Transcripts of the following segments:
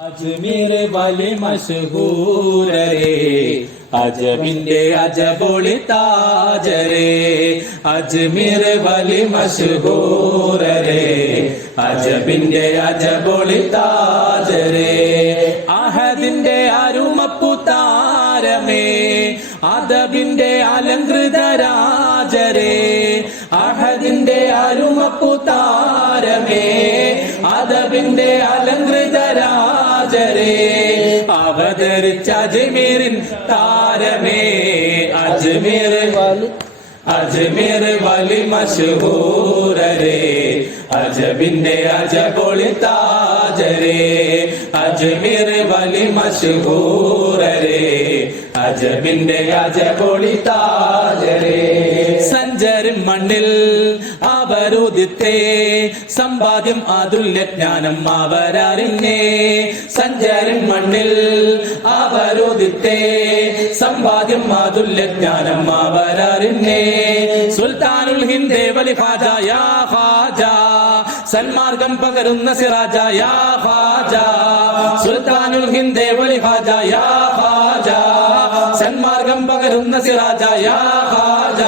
അജ്മീർ വലി മശഹൂരരേ അജമിന്റെ അജബൊളി താജരേ അജ്മീർ വലി മശഹൂരരേ അജമിന്റെ അജബൊളി താജരേ അഹദിന്റെ അരുമപ്പു താരമേ അദബിന്റെ അലങ്കൃത രാജരേ അഹദിന്റെ അരുമപ്പു താരമേ അദബിന്റെ അലങ്കൃത രാജരേ അവതരിച്ച അജ്മീരിൻ താരമേ അജ്മീർ വലി മശഹൂരരേ അജബിന്റെ അജബൊളി താജരേ അജ്മീർ വലി മശഹൂരരേ അജബിന്റെ അജബൊളി താജരേ സഞ്ചരും മണ്ണിൽ അവരുദിത്തേ സമ്പാദ്യം അതുല്യജ്ഞാനം അവരറിഞ്ഞേ സഞ്ചരും മണ്ണിൽ അവരുദിത്തേ സമ്പാദ്യം അതുല്യജ്ഞാനം അവരറിഞ്ഞേ സുൽത്താനുൽ ഹിന്ദ് വലി ഖാജ യാ ഖാജ സന്മാർഗം പകരുന്ന സിറാജ യാ ഖാജ സുൽത്താനുൽ ഹിന്ദ് വലി ഖാജ യാ ഖാജ സന്മാർഗം പകരുന്ന സിറാജ യാ ഖാജ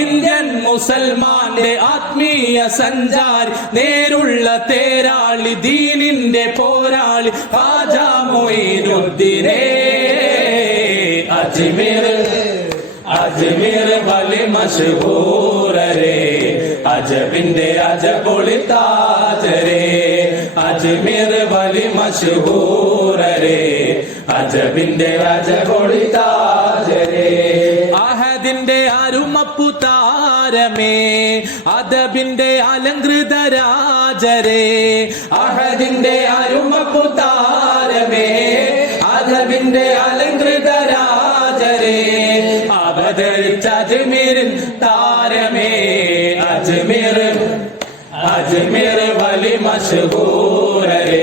ഇന്ത്യൻ മുസൽമാന്റെ ആത്മീയ സഞ്ചാരി നേരുള്ള തേരാളി ദീനിന്റെ പോരാളി ഖാജ മൊയ്നുദ്ദീനേ അജ്മീർ വലി മശഹൂരരേ അജബിന്റെ അജബൊളി താജരേ അജ്മീർ വലി മശഹൂരരേ അജബിന്റെ അജബൊളി താജരേ അഹദിന്റെ അരുമപ്പു താരമേ അദബിന്റെ അലങ്കൃത രാജരേ അഹദിന്റെ അരുമപ്പു താരമേ അദബിന്റെ അലങ്കൃത രാജരേ അവതരിച്ച അജ്മീരിൻ താരമേ അജ്മീർ വലി മശഹൂരരേ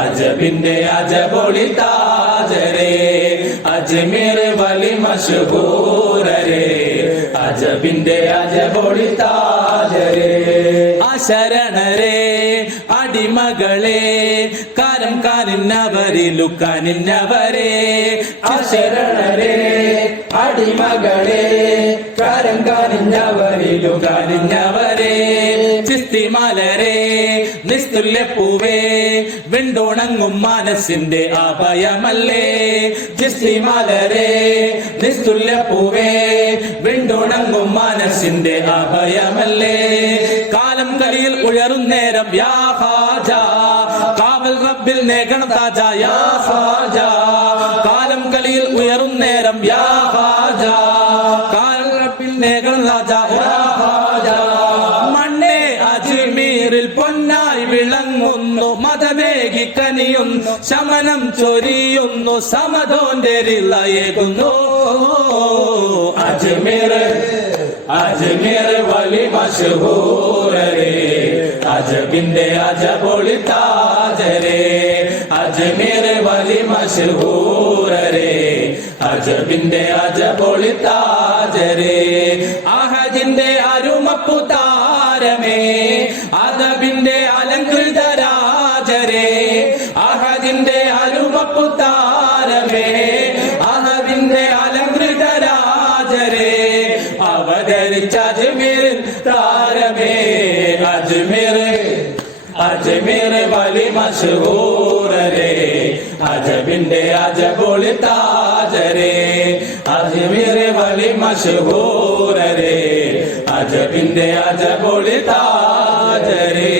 അജബിന്റെ അജബൊളി താജരേ അജ്മീർ വലി മശഹൂരരേ അജബിന്റെ അജബൊളി താജരേ അശരണരേ അടിമകളെ കാരം കാനിന്നവരിലുക്കാനിന്നവരേ അശരണരേ അടിമകളെ കാരം കാനിന്നവരിലുക്കാനിന്നവരേ ചിസ്തിമാലരേ നിസ്തുല്യ പൂവേ വിണ്ടോണങ്ങും മനസ്സിന്റെ അഭയമല്ലേ ചിസ്തിമാലരേ നിസ്തുല്യ പൂവേ വിണ്ടോണങ്ങും മനസ്സിന്റെ അഭയമല്ലേ കാലം കളിയിൽ ഉയരുന്നേരം യാ ഖാജ കാവൽ റബ്ബിൽ നേകണം താജ യാ ഖാജ കാലം കളിയിൽ ഉയരുന്നേരം യാ ഖാജ കാവൽ റബ്ബിൽ നേകണം താജ യാ ഖാജ മണ്ണേ അജ്മീറിൽ പൊന്നായി വിളങ്ങുന്നു മതമേകി കനിയുന്നു ശമനം ചൊരിയുന്നു സമതോന്റെ റിളയേകുന്നു അജ്മീർ വലി മശഹൂരരേ അജബിന്റെ അജബൊളി താജരേ അജ്മീർ വലി മശഹൂരരേ അജബിന്റെ അജബൊളി താജരേ അഹദിന്റെ അരുമപ്പു താരമേ അദബിന്റെ അലങ്കൃത രാജരേ അഹദിന്റെ അരുമപ്പു താരമേ അദബിന്റെ അലങ്കൃത രാജരേ അവതരിച്ച അജ്മീർ താരമേ അജ്മീർ വലി മശഹൂരരേ അജബിന്റെ അജബൊളി താജരേ അജ്മീർ വലി മശഹൂരരേ അജബിന്റെ അജബൊളി താജരേ